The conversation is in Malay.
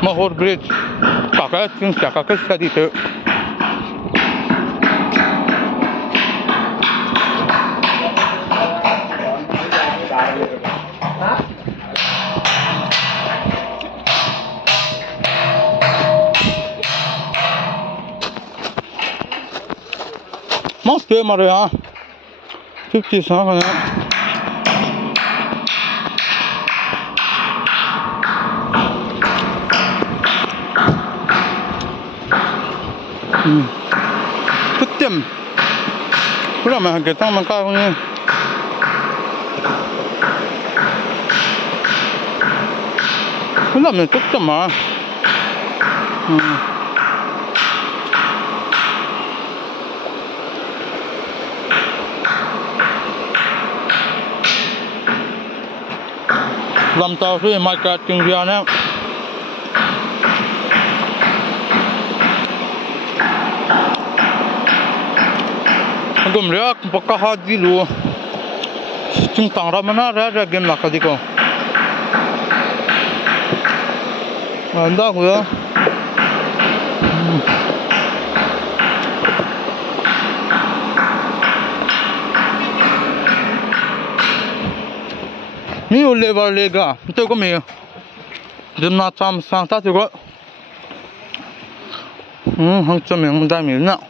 Mahor Bridge, kakak sing kakak tadi tu. Mas tu mana ya? 50 sana. Putem. Pula mah kita mangkau ni. Pula mah putem mah. Lam tàu suy mai cả tiếng Việt nè. Gom riak pakka hadi lu. Chung tang ra mana ra game la kadi ko. Anda ko ya. Mi o levar lega, tu ko mi. Jumna cham sang ta tu ko. Hang cham yang da mi na.